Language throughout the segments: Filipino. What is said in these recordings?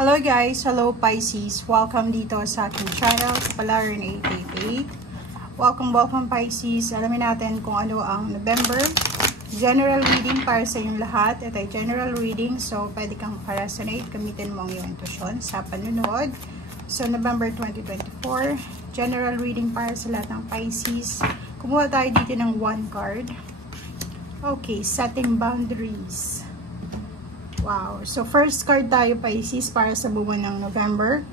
Hello guys! Hello Pisces! Welcome dito sa aking channel, Palarin 888. Welcome Pisces! Alamin natin kung ano ang November general reading para sa inyong lahat. Ito ay general reading, so pwede kang resonate, gamitin mo ang iyong intuition sa panunood. So November 2024, general reading para sa lahat ng Pisces. Kumuha tayo dito ng 1 card. Okay, setting boundaries. Wow. So, first card tayo, Pisces, para sa buwan ng November.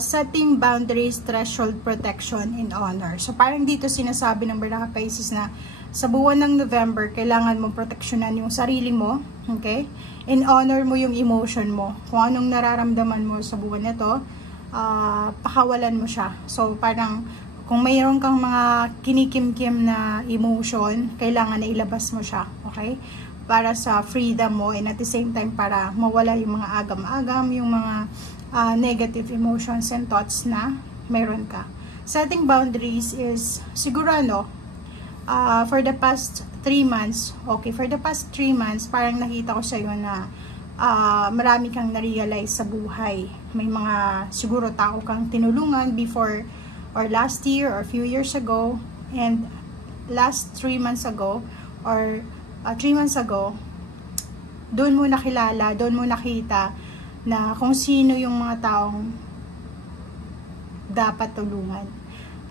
Setting boundaries, threshold, protection, and honor. So, parang dito sinasabi ng Baraka Pisces na sa buwan ng November, kailangan mong proteksyonan yung sarili mo. Okay? And honor mo yung emotion mo. Kung anong nararamdaman mo sa buwan nito, pakawalan mo siya. So, parang kung mayroon kang mga kinikimkim na emotion, kailangan na ilabas mo siya. Okay? Para sa freedom mo, and at the same time para mawala yung mga agam-agam, yung mga negative emotions and thoughts na meron ka. Setting boundaries is siguro for the past 3 months, okay, for the past 3 months, parang nakita ko sa'yo na marami kang na-realize sa buhay. May mga siguro tao kang tinulungan before or last year or few years ago, and last 3 months ago or 3 months ago, doon mo nakilala, doon mo nakita na kung sino yung mga taong dapat tulungan.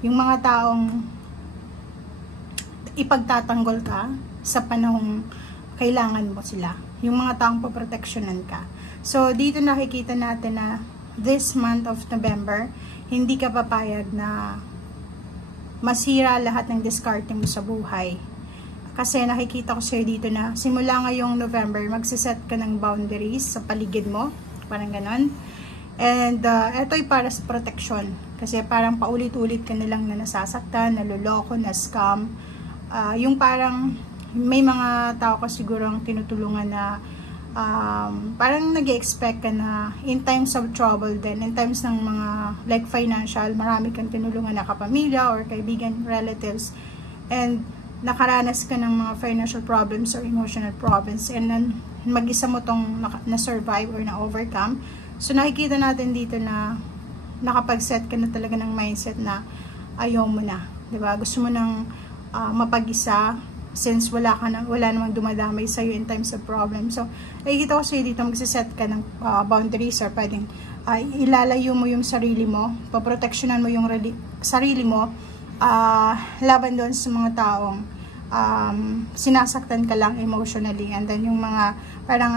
Yung mga taong ipagtatanggol ka sa panahong kailangan mo sila. Yung mga taong poproteksyonan ka. So, dito nakikita natin na this month of November, hindi ka papayag na masira lahat ng diskarte mo sa buhay. Kasi nakikita ko sa'yo dito na simula ngayong November, magsiset ka ng boundaries sa paligid mo. Parang ganon. And ito ay para sa protection. Kasi parang paulit-ulit ka nilang na nasasaktan, naluloko, na-scam. Yung parang may mga tao ka siguro ang tinutulungan na parang nag-expect ka na in times of trouble din, in times ng mga like financial, marami kang tinulungan na kapamilya or kaibigan, relatives. And nakaranas ka ng mga financial problems or emotional problems, and then mag-isa mo tong na-survive or na-overcome. So nakikita natin dito na nakapag-set ka na talaga ng mindset na ayaw mo na, diba? Gusto mo nang mapag-isa since wala namang dumadamay sa'yo in times of problem. So nakikita ko sa'yo dito magsiset ka ng boundaries, or pwedeng ilalayo mo yung sarili mo, paproteksyonan mo yung sarili mo laban doon sa mga taong sinasaktan ka lang emotionally, and then yung mga parang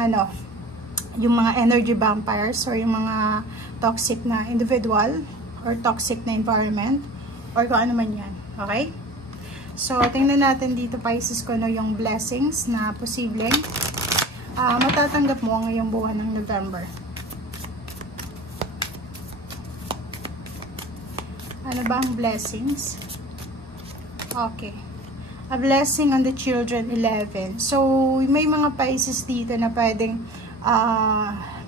yung mga energy vampires or yung mga toxic na individual or toxic na environment or kung ano man yan. Okay? So, tingnan natin dito, Pisces, ko yung blessings na posibleng matatanggap mo ngayong buwan ng November. Ano ba ang blessings? Okay. A blessing on the children, 11. So, may mga Pisces dito na pwedeng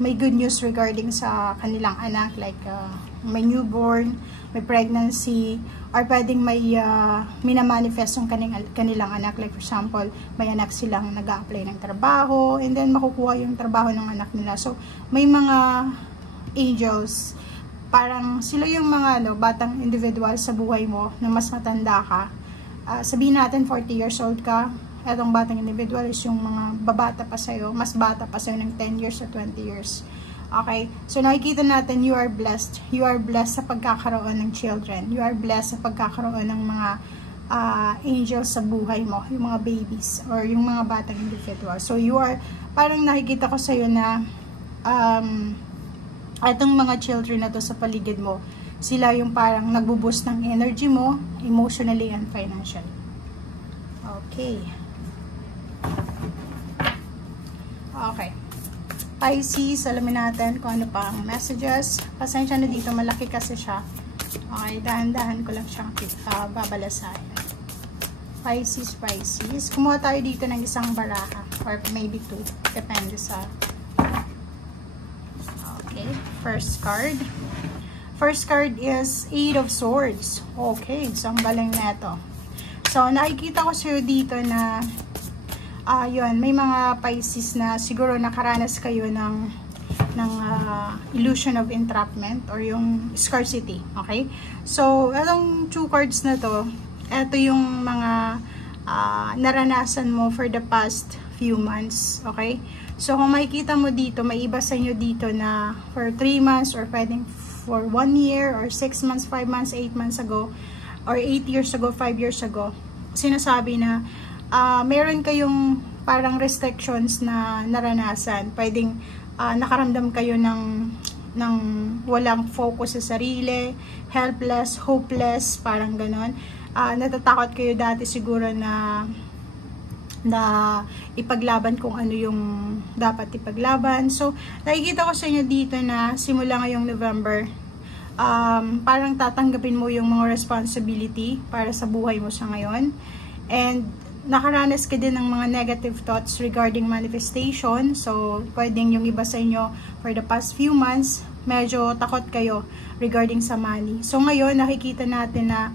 may good news regarding sa kanilang anak. Like, may newborn, may pregnancy, or pwedeng may minamanifest yung kanilang anak. Like, for example, may anak silang nag-a-apply ng trabaho, and then makukuha yung trabaho ng anak nila. So, may mga angels, parang sila yung mga batang individual sa buhay mo na mas matanda ka. Sabihin natin 40 years old ka, etong batang individual is yung mga babata pa sa'yo, mas bata pa sa'yo ng 10 years or 20 years. Okay? So nakikita natin you are blessed. You are blessed sa pagkakaroon ng children. You are blessed sa pagkakaroon ng mga angels sa buhay mo, yung mga babies or yung mga batang individual. So you are, parang nakikita ko sa'yo na itong mga children na to sa paligid mo, sila yung parang nagbo-boost ng energy mo, emotionally and financially. Okay. Okay. Pisces, alamin natin kung ano pa ang messages. Pasensya na dito, malaki kasi siya. Okay, dahan-dahan ko lang siyang babalasahin. Pisces. Kumuha tayo dito ng isang baraha, or maybe 2. Depende sa... Okay, first card. First card is 8 of Swords. Okay, so ang galing neto. So, nakikita ko sa'yo dito na yun, may mga Pisces na siguro nakaranas kayo ng illusion of entrapment or yung scarcity. Okay? So, itong 2 cards na to, ito yung mga naranasan mo for the past few months. Okay? So, kung makikita mo dito, may iba sa inyo dito na for 3 months or pwedeng for 1 year or 6 months, 5 months, 8 months ago or 8 years ago, 5 years ago, sinasabi na meron kayong parang restrictions na naranasan. Pwedeng nakaramdam kayo ng walang focus sa sarili, helpless, hopeless, parang ganon. Natatakot kayo dati siguro na ipaglaban kung ano yung dapat ipaglaban. So, nakikita ko sa inyo dito na simula ngayong November, parang tatanggapin mo yung mga responsibility para sa buhay mo sa ngayon. And nakaranas ka din ng mga negative thoughts regarding manifestation. So, pwedeng yung iba sa inyo for the past few months, medyo takot kayo regarding sa money. So, ngayon, nakikita natin na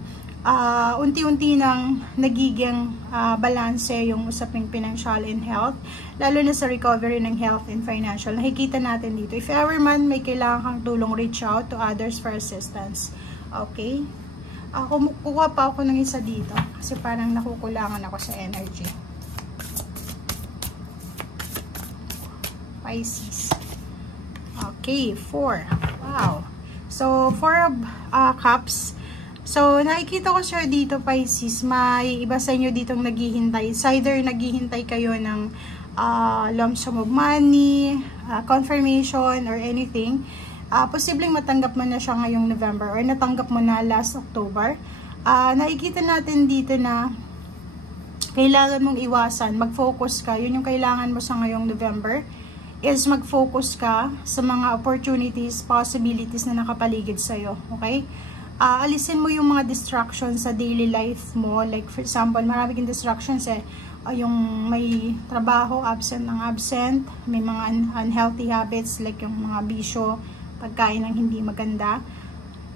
unti-unti nang nagiging balanse yung usaping financial and health, lalo na sa recovery ng health and financial. Nakikita natin dito. If ever man may kailangan kang tulong, reach out to others for assistance. Okay? Kukuha pa ako ng isa dito kasi parang nakukulangan ako sa energy. Pisces. Okay, 4. Wow. So, 4 of Cups. So, nakikita ko sir dito, Pisces, may iba sa inyo ditong naghihintay. It's either naghihintay kayo ng lump sum of money, confirmation, or anything. Posibleng matanggap mo na siya ngayong November or natanggap mo na last October. Nakikita natin dito na kailangan mong iwasan, mag-focus ka. Yun yung kailangan mo sa ngayong November is mag-focus ka sa mga opportunities, possibilities na nakapaligid sa'yo. Okay? Alisin mo yung mga distractions sa daily life mo. Like for example, maraming distractions yung may trabaho, absent ng absent, may mga unhealthy habits like yung mga bisyo, pagkain ng hindi maganda,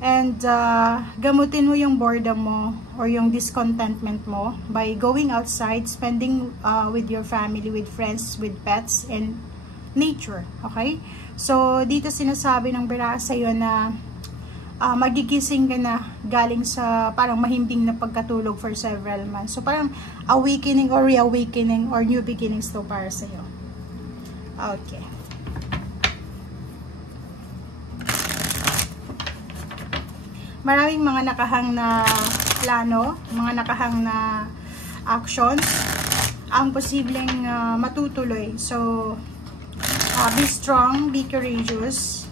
and gamutin mo yung boredom mo or yung discontentment mo by going outside, spending with your family, with friends, with pets, and nature. Okay? So, dito sinasabi ng biraha sa'yo na magigising ka na galing sa parang mahimbing na pagkatulog for several months. So, parang awakening or reawakening or new beginnings to para sa'yo. Okay. Maraming mga nakahang na plano, mga nakahang na actions ang posibleng matutuloy. So, be strong, be courageous,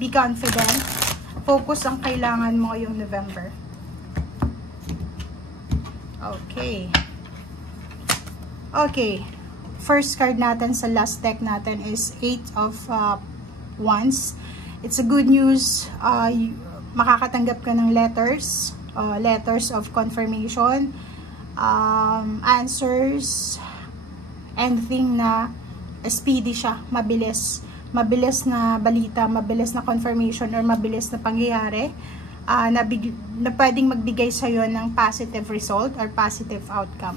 be confident. Focus ang kailangan mo ngayong November. Okay. Okay. First card natin sa last deck natin is 8 of Wands. It's a good news. Makakatanggap ka ng letters of confirmation, answers, anything na speedy siya, mabilis na balita, mabilis na confirmation or mabilis na pangyayari na pwedeng magbigay sa'yo ng positive result or positive outcome.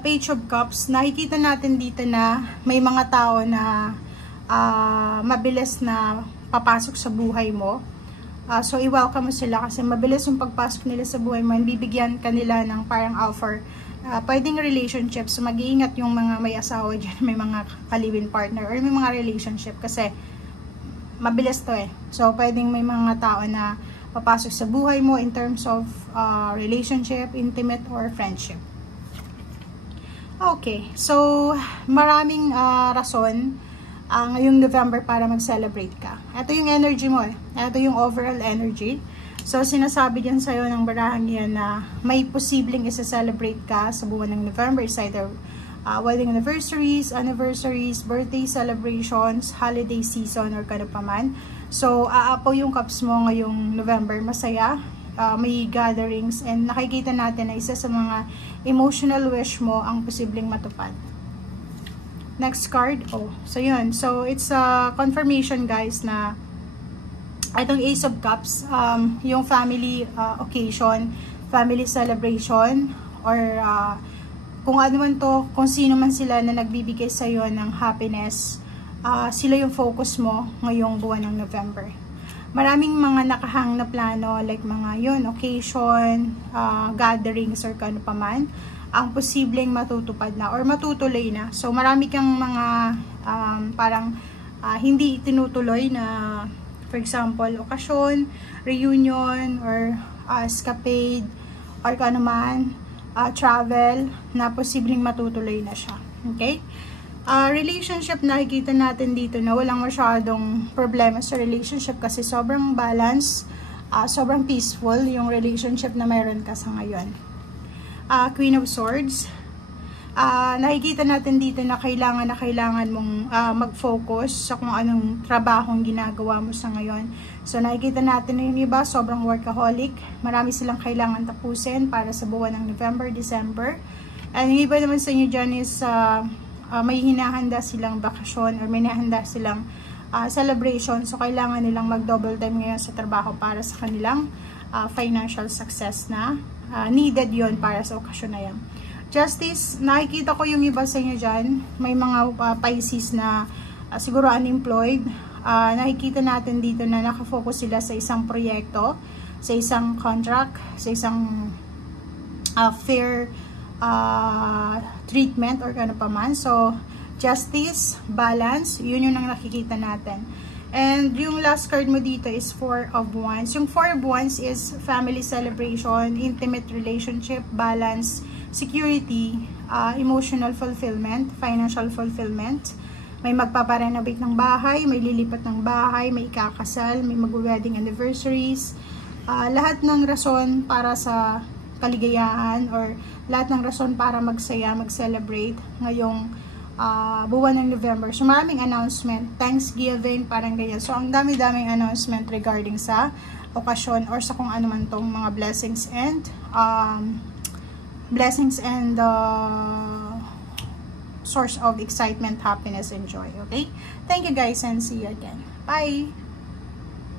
Page of Cups, nakikita natin dito na may mga tao na mabilis na papasok sa buhay mo. So, i-welcome mo sila kasi mabilis yung pagpasok nila sa buhay mo and bibigyan kanila ng parang offer. Pwedeng relationships. So, mag-iingat yung mga may asawa dyan, may mga kalibin partner or may mga relationship kasi mabilis to So, pwedeng may mga tao na papasok sa buhay mo in terms of relationship, intimate, or friendship. Okay. So, maraming rason ngayong November para mag-celebrate ka. Ito yung energy mo Ito yung overall energy. So, sinasabi dyan sa'yo ng barahang yan na may posibleng isa-celebrate ka sa buwan ng November. It's either wedding anniversaries, birthday celebrations, holiday season, or kano pa man. So, aapaw yung cups mo ngayong November. Masaya, may gatherings, and nakikita natin na isa sa mga emotional wish mo ang posibleng matupad. Next card. So yun. So, it's a confirmation, guys, na itong Ace of Cups, yung family occasion, family celebration, or kung ano man to, kung sino man sila na nagbibigay sa'yo ng happiness, sila yung focus mo ngayong buwan ng November. Maraming mga nakahang na plano, like mga yun, occasion, gatherings, or kano pa man, ang posibleng matutupad na or matutuloy na. So marami kang mga parang hindi tinutuloy na, for example, okasyon, reunion, or escapade, or kano man, travel, na posibleng matutuloy na siya. Okay? Relationship, nakikita natin dito na walang masyadong problema sa relationship kasi sobrang balance, sobrang peaceful yung relationship na mayroon ka sa ngayon. Queen of Swords, nakikita natin dito na kailangan mong mag-focus sa kung anong trabahong ginagawa mo sa ngayon. So nakikita natin na yung iba sobrang workaholic, marami silang kailangan tapusin para sa buwan ng November, December. And yung iba naman sa inyo dyan is may hinahanda silang bakasyon or may hinahanda silang celebration. So kailangan nilang mag-double time ngayon sa trabaho para sa kanilang financial success na needed yon para sa okasyon na yan. Justice, nakikita ko yung iba sa inyo dyan, may mga Pisces na siguro unemployed. Nakikita natin dito na nakafocus sila sa isang proyekto, sa isang contract, sa isang fair treatment or ano pa man. So, justice, balance, yun yung nakikita natin. And yung last card mo dito is Four of Wands. Yung Four of Wands is family celebration, intimate relationship, balance, security, emotional fulfillment, financial fulfillment. May magpaparenovate ng bahay, may lilipat ng bahay, may ikakasal, may mag-wedding anniversaries. Lahat ng rason para sa kaligayahan or lahat ng rason para magsaya, mag-celebrate ngayong buwan ng November. So maraming announcement, Thanksgiving, parang ganyan. So ang dami-daming announcement regarding sa okasyon or sa kung ano man tong mga blessings and source of excitement, happiness, and joy. Okay? Thank you guys and see you again. Bye!